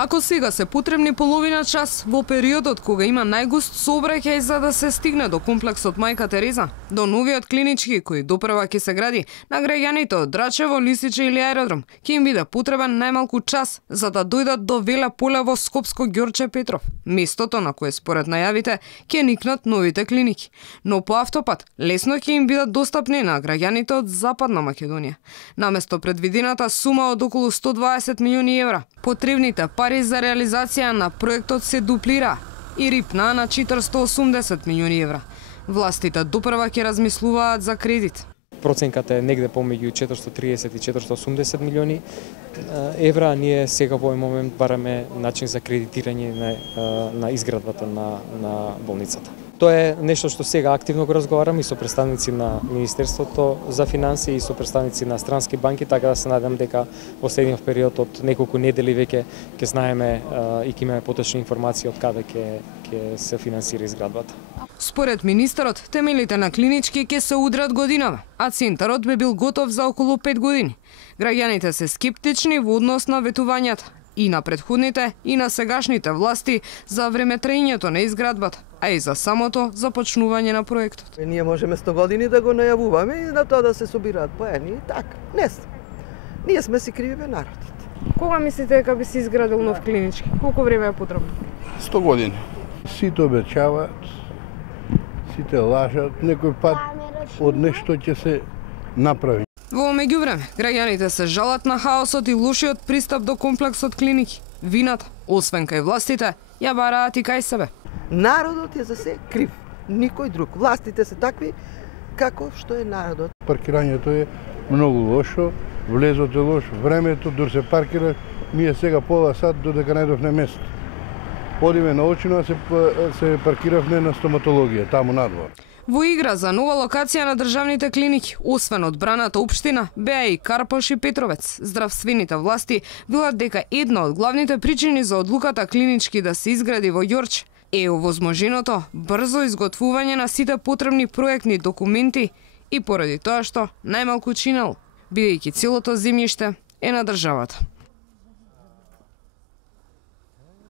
Ако сега се потребни половина час во периодот кога има најгуст сообраќај за да се стигне до комплексот Мајка Тереза, до новиот клинички кој допрва ќе се гради, на граѓаните од Драчево, Лисиче или аеродром, ќе им биде потребен најмалку час за да дојдат до Веле поле во Скопско Ѓорче Петров, местото на кое според најавите ќе никнат новите клиники. Но по автопат лесно ќе им бидат достапни на граѓаните од Западна Македонија. Наместо предвидената сума од околу 120 милиони евра, потребните пари за реализација на проектот се дуплира и рипна на 480 милиони евра. Властите допрва ќе размислуваат за кредит. Проценката е негде помеѓу 430 и 480 милиони евра, а ние сега во овој момент бараме начин за кредитирање на изградбата на болницата. Тоа е нешто што сега активно го разговараме и со представници на Министерството за финансии и со представници на странски банки, така да се надам дека во следниот период од неколку недели веќе ќе знаеме и ќе имаме поточни информации од каде ќе се финансира изградбата. Според министерот, темелите на клинички ќе се удрат годинава, а центарот би бил готов за околу 5 години. Граѓаните се скептични во однос на ветувањата и на претходните и на сегашните власти за времетраењето на изградбата, а и за самото започнување на проектот. Ние можеме 100 години да го најавуваме и на тоа да се собираат поени и така. Ние сме си криви народот. Кога мислите дека би се изградил нов клинички? Колку време е потребно? 100 години. Сите обечаваат, сите лажат, некој пат од нешто ќе се направи. Во меѓувреме, граѓаните се жалат на хаосот и лошиот пристап до комплексот клиники. Вината, освен кај властите, ја бараат и кај себе. Народот е за се крив, никој друг. Властите се такви како што е народот. Паркирањето е многу лошо, влезот е лош, времето дур се паркира, ние сега пола сат додека најдовме место. Одиме на очино, се паркиравме на стоматологија, таму надвор. Во игра за нова локација на државните клиники, освен одбраната општина, беа и Карпош и Петровец. Здравствените власти велат дека една од главните причини за одлуката клинички да се изгради во Ѓорче е овозможеното брзо изготвување на сите потребни проектни документи и поради тоа што најмалку чинел, бидејќи целото земјиште е на државата.